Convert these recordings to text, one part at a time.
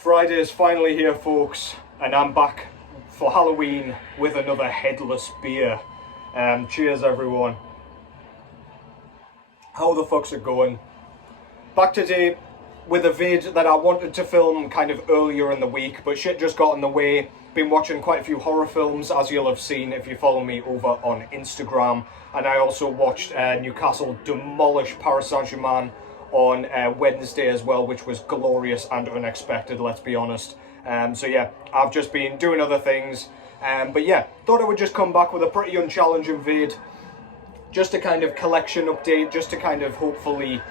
Friday is finally here, folks, and I'm back for Halloween with another headless beer. Cheers, everyone. How the fuck's it going? Back today with a vid that I wanted to film kind of earlier in the week, but shit just got in the way. Been watching quite a few horror films, as you'll have seen if you follow me over on Instagram. And I also watched Newcastle demolish Paris Saint-Germain on Wednesday as well, which was glorious and unexpected, let's be honest. So yeah, I've just been doing other things. But yeah, thought I would just come back with a pretty unchallenging vid. Just a kind of collection update, just to kind of hopefully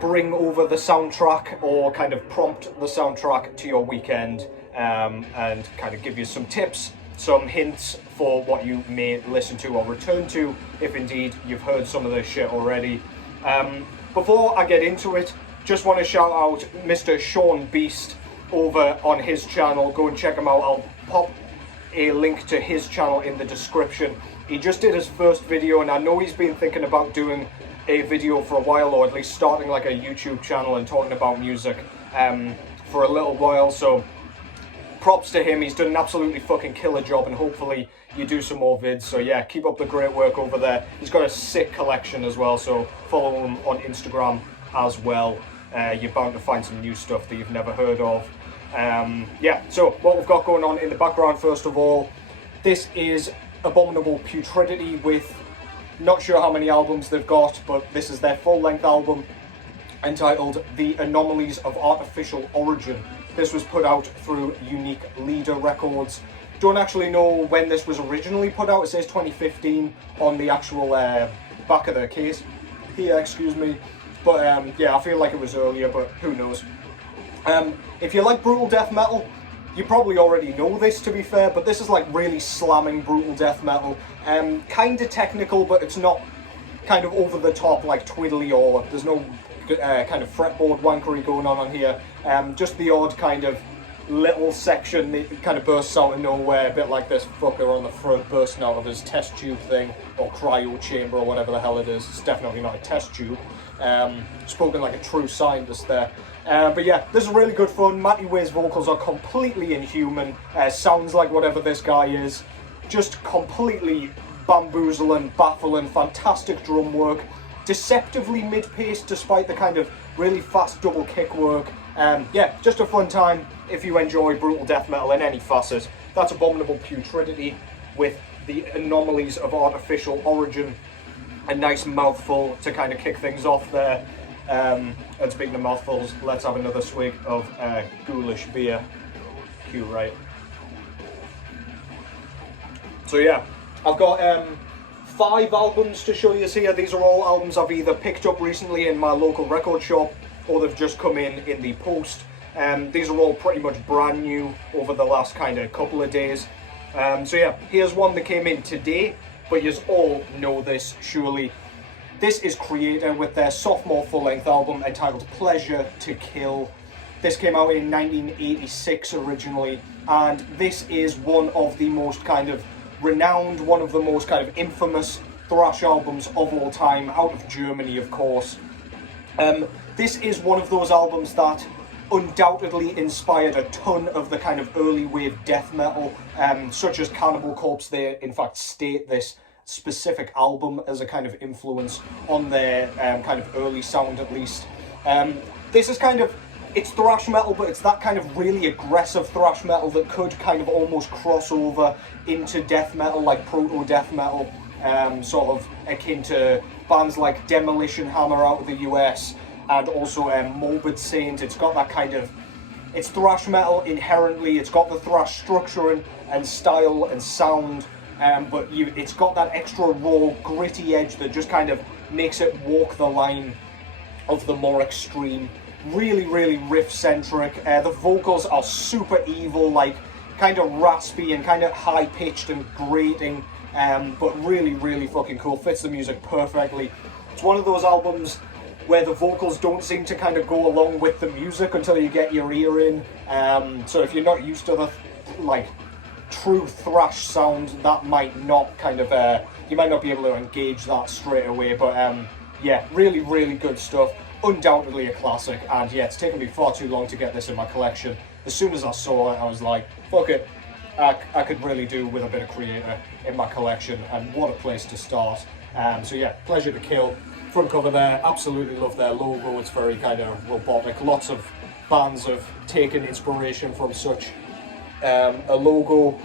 bring over the soundtrack or kind of prompt the soundtrack to your weekend, and kind of give you some tips, some hints for what you may listen to or return to if indeed you've heard some of this shit already. Before I get into it, just want to shout out Mr. Sean Beast over on his channel. Go and check him out. I'll pop a link to his channel in the description. He just did his first video, and I know he's been thinking about doing a video for a while, or at least starting like a YouTube channel and talking about music for a little while. So props to him. He's done an absolutely fucking killer job, and hopefully you do some more vids. So yeah, keep up the great work over there. He's got a sick collection as well, so follow him on Instagram as well. You're bound to find some new stuff that you've never heard of. Yeah, so what we've got going on in the background, first of all, this is Abominable Putridity with, not sure how many albums they've got, but this is their full-length album entitled The Anomalies of Artificial Origin. This was put out through Unique Leader Records. Don't actually know when this was originally put out. It says 2015 on the actual back of the case here, excuse me. But yeah, I feel like it was earlier, but who knows. If you like brutal death metal, you probably already know this, to be fair, but this is like really slamming brutal death metal. Kind of technical, but it's not kind of over the top like twiddly, or there's no kind of fretboard wankery going on here. Just the odd kind of little section that kind of bursts out of nowhere, a bit like this fucker on the front bursting out of his test tube thing, or cryo chamber, or whatever the hell it is. It's definitely not a test tube. Spoken like a true scientist there. But yeah, this is really good fun. Matty Way's vocals are completely inhuman. Sounds like whatever this guy is. Just completely bamboozling, baffling, fantastic drum work. Deceptively mid-paced despite the kind of really fast double kick work. Yeah, just a fun time if you enjoy brutal death metal in any facet. That's Abominable Putridity with The Anomalies of Artificial Origin. A nice mouthful to kind of kick things off there. And speaking of mouthfuls, let's have another swig of ghoulish beer. Cue, right? So yeah, I've got 5 albums to show you here. These are all albums I've either picked up recently in my local record shop, or they've just come in the post. These are all pretty much brand new over the last kind of couple of days. So yeah, here's one that came in today, but you all know this surely. This is Kreator with their sophomore full-length album entitled Pleasure to Kill. This came out in 1986 originally, and this is one of the most kind of renowned, one of the most kind of infamous thrash albums of all time, out of Germany, of course. This is one of those albums that undoubtedly inspired a ton of the kind of early wave death metal, such as Cannibal Corpse. They in fact state this specific album as a kind of influence on their kind of early sound, at least. This is kind of, it's thrash metal, but it's that kind of really aggressive thrash metal that could kind of almost cross over into death metal, like proto death metal, sort of akin to bands like Demolition Hammer out of the US, and also Morbid Saint. It's got that kind of, it's thrash metal inherently. It's got the thrash structure and style and sound, but it's got that extra raw, gritty edge that just kind of makes it walk the line of the more extreme. Really, really riff-centric. The vocals are super evil, like kind of raspy and kind of high-pitched and grating, but really, really fucking cool. Fits the music perfectly. It's one of those albums where the vocals don't seem to kind of go along with the music until you get your ear in. So if you're not used to the like true thrash sound, that might not kind of you might not be able to engage that straight away. But yeah, really, really good stuff. undoubtedly a classic, and yeah, it's taken me far too long to get this in my collection. As soon as I saw it, I was like, fuck it, I could really do with a bit of Kreator in my collection, and what a place to start. So yeah, pleasure to kill. Front cover there, absolutely love their logo. It's very kind of robotic. Lots of bands have taken inspiration from such a logo.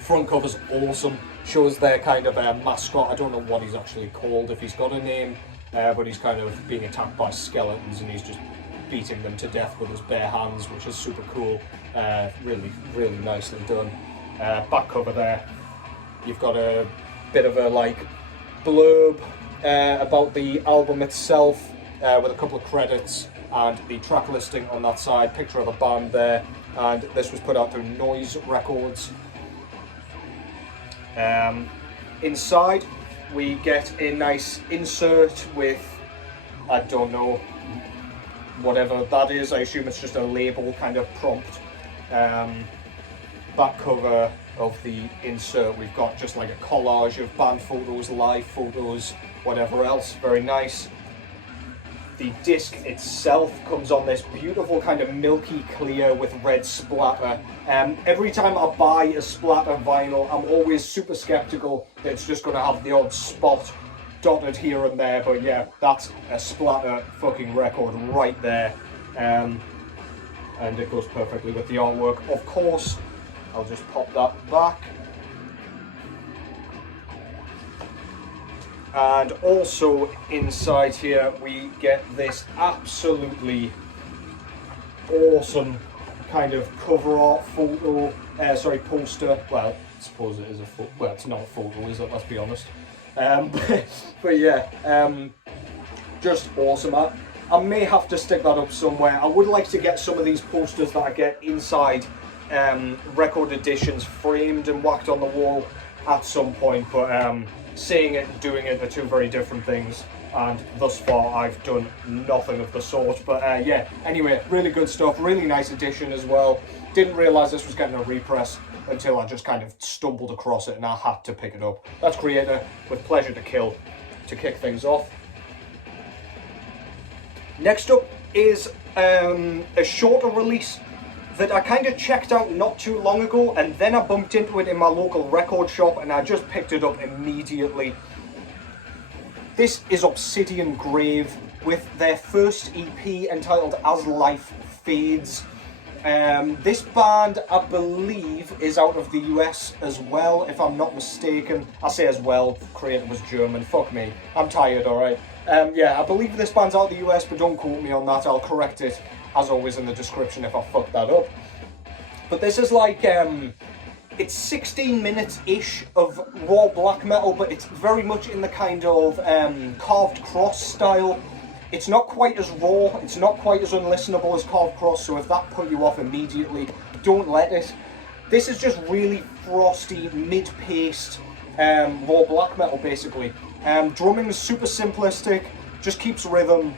Front cover's awesome. Shows their kind of mascot. I don't know what he's actually called, if he's got a name, but he's kind of being attacked by skeletons and he's just beating them to death with his bare hands, which is super cool. Really, really nicely done. Back cover there, you've got a bit of a like blurb about the album itself, with a couple of credits and the track listing on that side, picture of a band there, and this was put out through Noise Records. Inside we get a nice insert with, I don't know, whatever that is. I assume it's just a label kind of prompt. Back cover of the insert, we've got just like a collage of band photos, live photos, whatever else. Very nice. The disc itself comes on this beautiful kind of milky clear with red splatter. Every time I buy a splatter vinyl, I'm always super skeptical that it's just going to have the odd spot dotted here and there, but yeah, that's a splatter fucking record right there. And it goes perfectly with the artwork. Of course, I'll just pop that back. And also inside here we get this absolutely awesome kind of cover art photo, poster. Well, I suppose it is a photo. Well, it's not a photo, is it? Let's be honest. But yeah, just awesome. I may have to stick that up somewhere. I would like to get some of these posters that I get inside record editions framed and whacked on the wall at some point, but saying it and doing it are two very different things, and thus far I've done nothing of the sort. But yeah, anyway, really good stuff, really nice edition as well. Didn't realise this was getting a repress until I just kind of stumbled across it and I had to pick it up. That's Kreator with Pleasure to Kill to kick things off. Next up is a shorter release that I kind of checked out not too long ago, and then I bumped into it in my local record shop and I just picked it up immediately. This is Obsidian Grave with their first EP entitled As Life Fades. This band, I believe, is out of the US as well, if I'm not mistaken. I say as well, Kreator was German, fuck me, I'm tired, alright. Yeah, I believe this band's out of the US, but don't quote me on that, I'll correct it as always in the description if I fuck that up. But this is like, it's 16 minutes-ish of raw black metal, but it's very much in the kind of Carved Cross style. It's not quite as raw, it's not quite as unlistenable as Carved Cross, so if that put you off immediately, don't let it. This is just really frosty, mid-paced, raw black metal basically. Drumming is super simplistic, just keeps rhythm,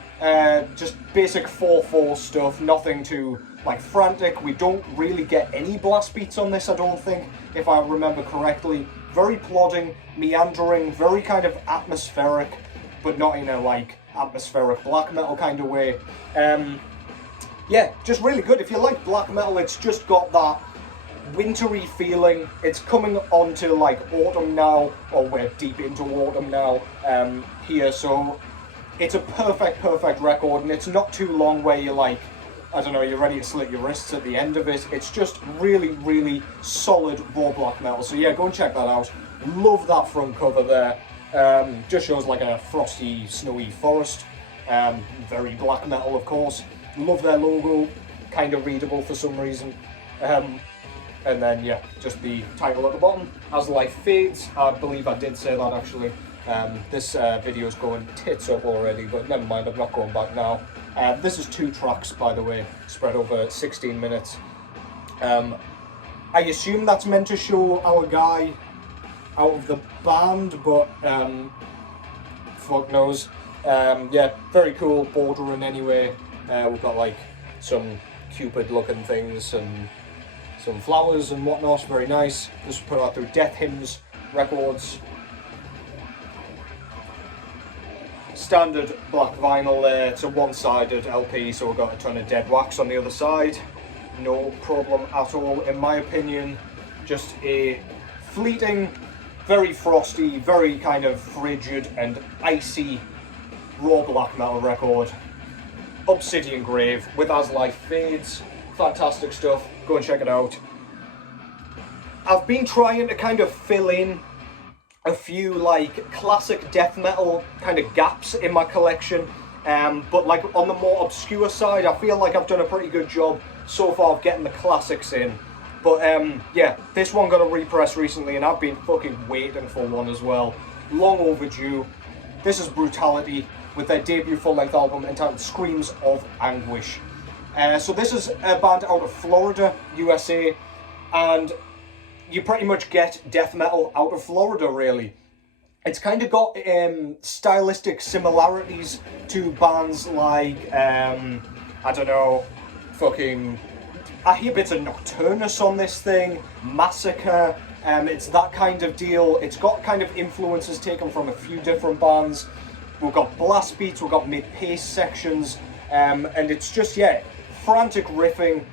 just basic 4/4 stuff, nothing too like frantic. We don't really get any blast beats on this, I don't think, if I remember correctly. Very plodding, meandering, very kind of atmospheric, but not in a like atmospheric black metal kind of way. Yeah, just really good. If you like black metal, it's just got that wintry feeling. It's coming on to like autumn now, or we're deep into autumn now here, so it's a perfect record, and it's not too long where you're like, I don't know, you're ready to slit your wrists at the end of it. It's just really solid raw black metal. So yeah, go and check that out. Love that front cover there. Just shows like a frosty, snowy forest. Very black metal, of course. Love their logo, kind of readable for some reason. And then yeah, just the title at the bottom, As Life Fades. I believe I did say that actually. This video's going tits up already, but never mind, I'm not going back now. This is 2 tracks, by the way, spread over 16 minutes. I assume that's meant to show our guy out of the band, but fuck knows. Yeah, very cool, bordering anyway. We've got like some Cupid looking things and some flowers and whatnot, very nice. This was put out through Death Hymns Records. standard black vinyl there. It's a one-sided LP, so we've got a ton of dead wax on the other side. No problem at all, in my opinion. Just a fleeting, very frosty, very kind of frigid and icy raw black metal record. Obsidian Grave with As Life Fades. Fantastic stuff. Go and check it out. I've been trying to kind of fill in a few like classic death metal kind of gaps in my collection, but like on the more obscure side, I feel like I've done a pretty good job so far of getting the classics in. But yeah, this one got a repress recently and I've been fucking waiting for one as well. Long overdue. This is Brutality with their debut full-length album entitled Screams of Anguish. So this is a band out of Florida, USA, and you pretty much get death metal out of Florida, really. It's kind of got stylistic similarities to bands like, I don't know, fucking... I hear bits of Nocturnus on this thing, Massacre, it's that kind of deal. It's got kind of influences taken from a few different bands. We've got blast beats, we've got mid-pace sections, and it's just, yeah, frantic riffing.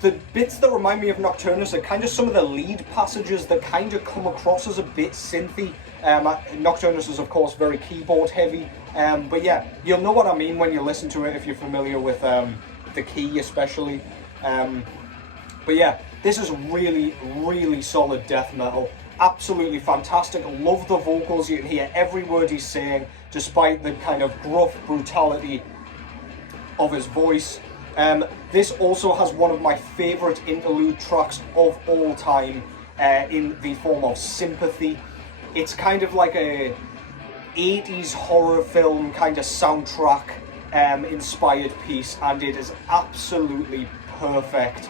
The bits that remind me of Nocturnus are kind of some of the lead passages that kind of come across as a bit synthy. Nocturnus is, of course, very keyboard heavy, but yeah, you'll know what I mean when you listen to it if you're familiar with the key especially. But yeah, this is really, really solid death metal. Absolutely fantastic. Love the vocals. You can hear every word he's saying, despite the kind of gruff brutality of his voice. This also has one of my favourite interlude tracks of all time, in the form of Sympathy. It's kind of like a 80s horror film kind of soundtrack inspired piece, and it is absolutely perfect.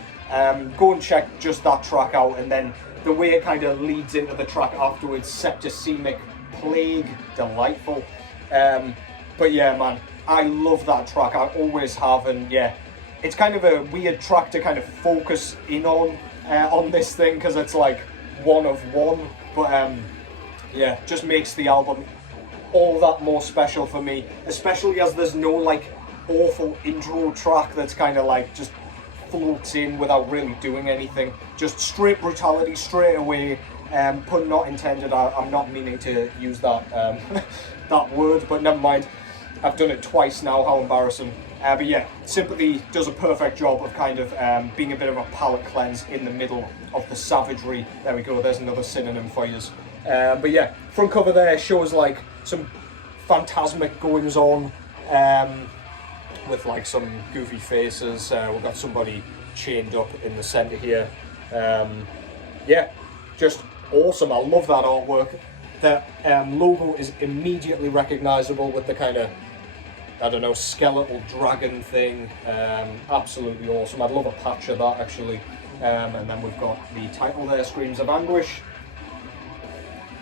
Go and check just that track out, and then the way it kind of leads into the track afterwards, Septicemic Plague, delightful. But yeah, man, I love that track, I always have, and yeah, it's kind of a weird track to kind of focus in on this thing, because it's like one of one, but yeah, just makes the album all that more special for me, especially as there's no like awful intro track that's kind of like just floats in without really doing anything. Just straight brutality straight away. Pun not intended. I'm not meaning to use that that word, but never mind. I've done it twice now. How embarrassing. But yeah, Sympathy does a perfect job of kind of being a bit of a palate cleanse in the middle of the savagery. There we go. There's another synonym for you. But yeah, front cover there shows like some phantasmic goings on. With like some goofy faces. We've got somebody chained up in the centre here. Yeah, just awesome. I love that artwork. The logo is immediately recognisable with the kind of, I don't know, skeletal dragon thing. Absolutely awesome. I'd love a patch of that actually. And then we've got the title there, Screams of Anguish.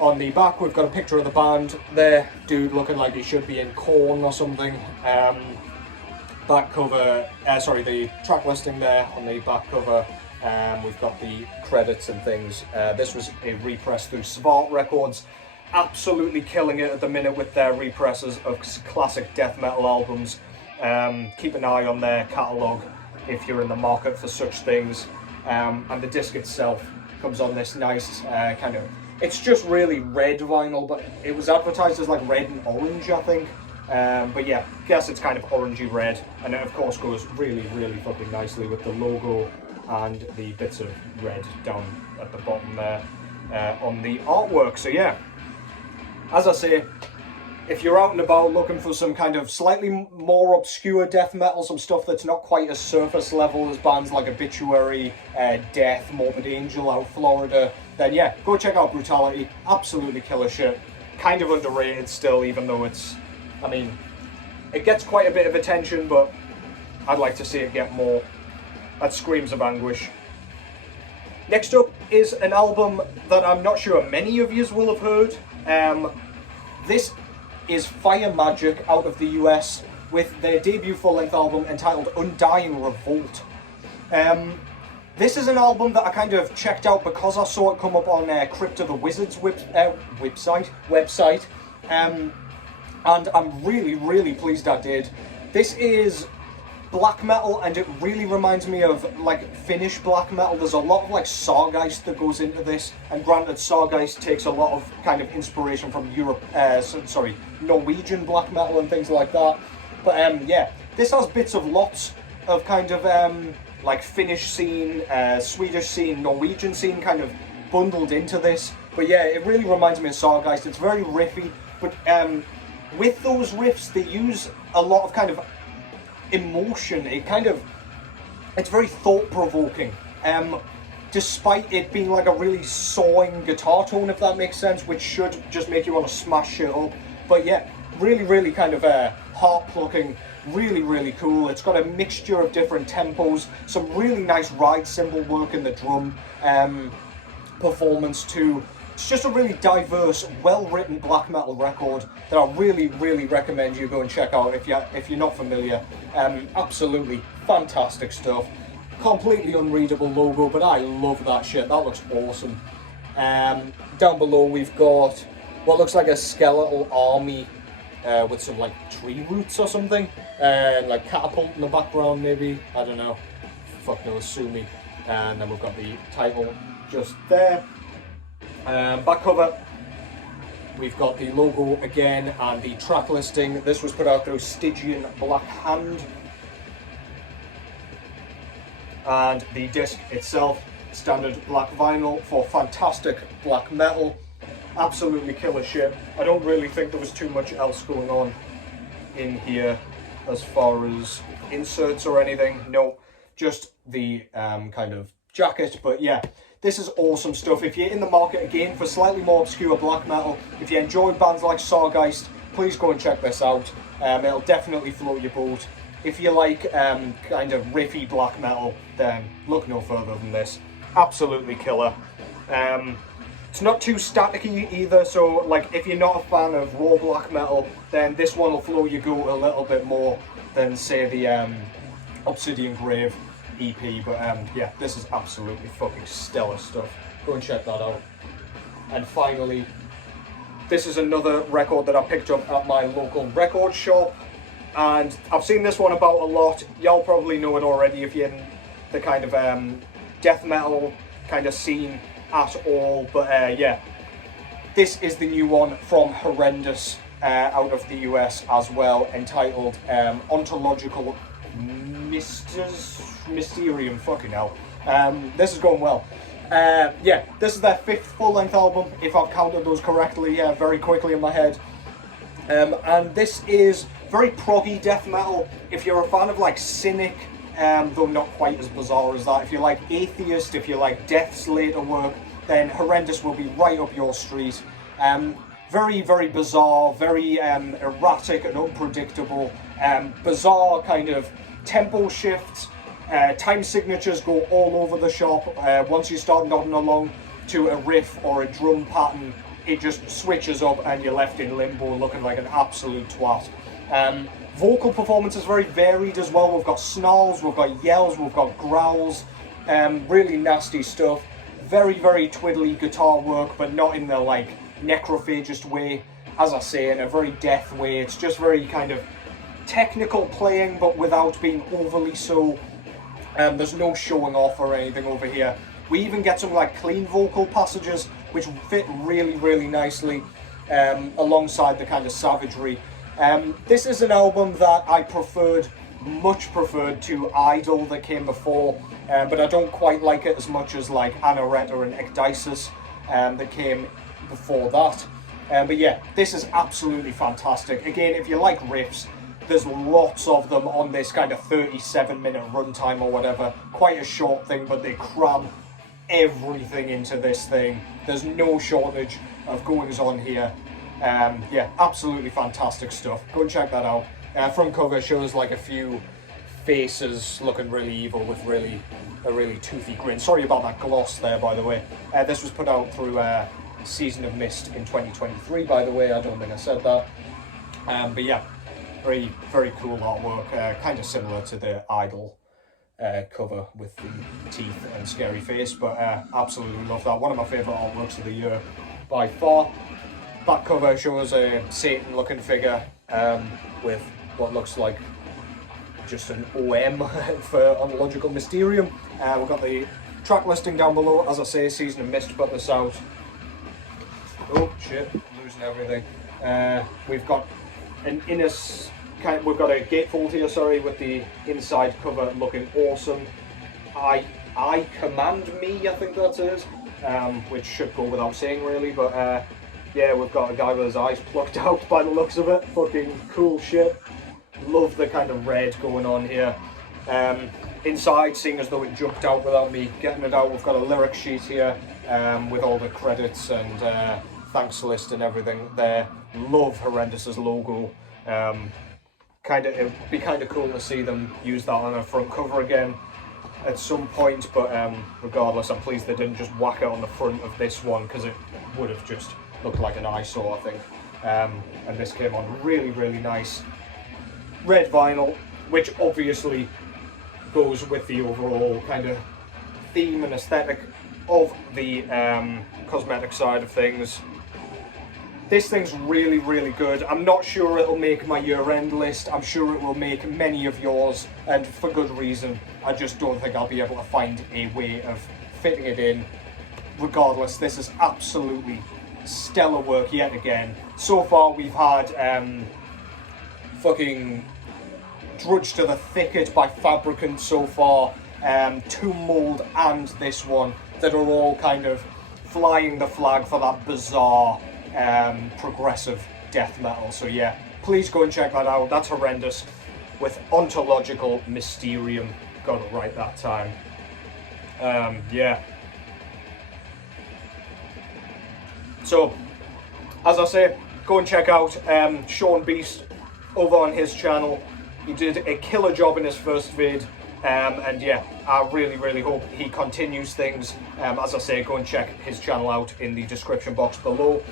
On the back we've got a picture of the band there, dude looking like he should be in Korn or something. Back cover, the track listing there on the back cover. We've got the credits and things. This was a repress through Svart Records. Absolutely killing it at the minute with their represses of classic death metal albums. Keep an eye on their catalogue if you're in the market for such things. And the disc itself comes on this nice kind of, it's just really red vinyl, but it was advertised as like red and orange, I think. But yeah, guess it's kind of orangey red, and it of course goes really, really fucking nicely with the logo and the bits of red down at the bottom there on the artwork. So yeah, as I say, if you're out and about looking for some kind of slightly more obscure death metal, some stuff that's not quite as surface level as bands like Obituary, Death, Morbid Angel out Florida, then yeah, go check out Brutality. Absolutely killer shit. Kind of underrated still, even though it's, I mean, it gets quite a bit of attention, but I'd like to see it get more. That Screams of Anguish. Next up is an album that I'm not sure many of you will have heard. This is Fire Magic out of the US with their debut full-length album entitled Undying Revolt. This is an album that I kind of checked out because I saw it come up on Crypto the Wizard's website. and I'm really pleased I did. This is black metal, and it really reminds me of like Finnish black metal. There's a lot of like Sargeist that goes into this, and granted, Sargeist takes a lot of kind of inspiration from Norwegian black metal and things like that. But yeah, this has bits of lots of kind of like Finnish scene, Swedish scene, Norwegian scene kind of bundled into this. But yeah, it really reminds me of Sargeist. It's very riffy, but with those riffs, they use a lot of kind of emotion. It's very thought-provoking. Despite it being like a really sawing guitar tone, if that makes sense, which should just make you want to smash shit up. But yeah, really kind of heart-plucking, really cool. It's got a mixture of different tempos, some really nice ride cymbal work in the drum performance too. It's just a really diverse, well-written black metal record that I really recommend you go and check out if you're not familiar. Absolutely fantastic stuff. Completely unreadable logo, but I love that shit. That looks awesome. Down below we've got what looks like a skeletal army with some like tree roots or something, and like catapult in the background maybe. I don't know. Fuck knows, sue me. And then we've got the title just there. Back cover, we've got the logo again and the track listing. This was put out through Stygian Black Hand. And the disc itself, standard black vinyl for fantastic black metal. Absolutely killer shit. I don't really think there was too much else going on in here as far as inserts or anything. No, just the kind of jacket. But yeah, this is awesome stuff. If you're in the market again for slightly more obscure black metal, if you enjoy bands like Sargeist, please go and check this out. It'll definitely float your boat. If you like kind of riffy black metal, then look no further than this. Absolutely killer. It's not too staticky either, so like if you're not a fan of raw black metal, then this one will float your goat a little bit more than say the Obsidian Grave EP. But yeah, this is absolutely fucking stellar stuff. Go and check that out. And finally, this is another record that I picked up at my local record shop, and I've seen this one about a lot. Y'all probably know it already if you're in the kind of death metal kind of scene at all. But yeah, this is the new one from Horrendous out of the US as well, entitled Ontological Mysterium. Fucking hell. This is going well. Yeah, this is their 5th full-length album, if I've counted those correctly, very quickly in my head. And this is very proggy death metal. If you're a fan of like Cynic, though not quite as bizarre as that, if you like Atheist, if you like Death's later work, then Horrendous will be right up your street. Very bizarre, very erratic and unpredictable, bizarre kind of tempo shifts. Time signatures go all over the shop. Once you start nodding along to a riff or a drum pattern, it just switches up and you're left in limbo looking like an absolute twat. Vocal performance is very varied as well. We've got snarls, we've got yells, we've got growls, really nasty stuff. Very twiddly guitar work, but not in the like necrophagist way, as I say, in a very death way. It's just very kind of technical playing, but without being overly so. There's no showing off or anything over here. We even get some like clean vocal passages which fit really nicely alongside the kind of savagery. This is an album that I much preferred to Idol that came before, but I don't quite like it as much as like Anoretta and Ecdysis that came before that. But yeah, this is absolutely fantastic. Again, if you like riffs, there's lots of them on this kind of 37-minute runtime or whatever. Quite a short thing, but they cram everything into this thing. There's no shortage of goings on here. Yeah, absolutely fantastic stuff. Go and check that out. Front cover shows like a few faces looking really evil with a really toothy grin. Sorry about that gloss there, by the way. This was put out through Season of Mist in 2023, by the way. I don't think I said that. But yeah, very cool artwork. Kind of similar to the Idol cover with the teeth and scary face, but absolutely love that. One of my favourite artworks of the year by far. Back cover shows a Satan-looking figure with what looks like just an OM for Ontological Mysterium. We've got the track listing down below. As I say, Season of Mist put this out. Oh shit, losing everything. We've got an we've got a gatefold here, sorry, with the inside cover looking awesome. I Command Me, I think that is, which should go without saying really, but yeah, we've got a guy with his eyes plucked out by the looks of it. Fucking cool shit. Love the kind of red going on here. Inside, seeing as though it jumped out without me getting it out, we've got a lyric sheet here with all the credits and thanks list and everything there. Love Horrendous's logo. It'd be kind of cool to see them use that on a front cover again at some point, but regardless, I'm pleased they didn't just whack it on the front of this one, because it would have just looked like an eyesore, I think. And this came on really, really nice red vinyl, which obviously goes with the overall kind of theme and aesthetic of the cosmetic side of things. This thing's really, really good. I'm not sure it'll make my year-end list. I'm sure it will make many of yours, and for good reason. I just don't think I'll be able to find a way of fitting it in. Regardless, this is absolutely stellar work yet again. So far, we've had fucking Drudge to the Thicket by Fabricant so far, Tomb Mold and this one, that are all kind of flying the flag for that bizarre progressive death metal. So yeah, please go and check that out. That's Horrendous with Ontological Mysterium. Got it right that time. Yeah. So, as I say, go and check out Sean Beast over on his channel. He did a killer job in his first vid. And yeah, I really, really hope he continues things. As I say, go and check his channel out in the description box below.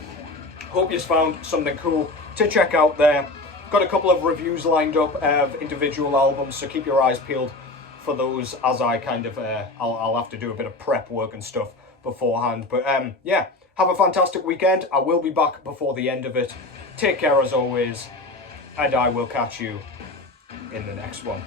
Hope you've found something cool to check out there. Got a couple of reviews lined up of individual albums, so keep your eyes peeled for those as I kind of, I'll have to do a bit of prep work and stuff beforehand. But yeah, have a fantastic weekend. I will be back before the end of it. Take care as always, and I will catch you in the next one.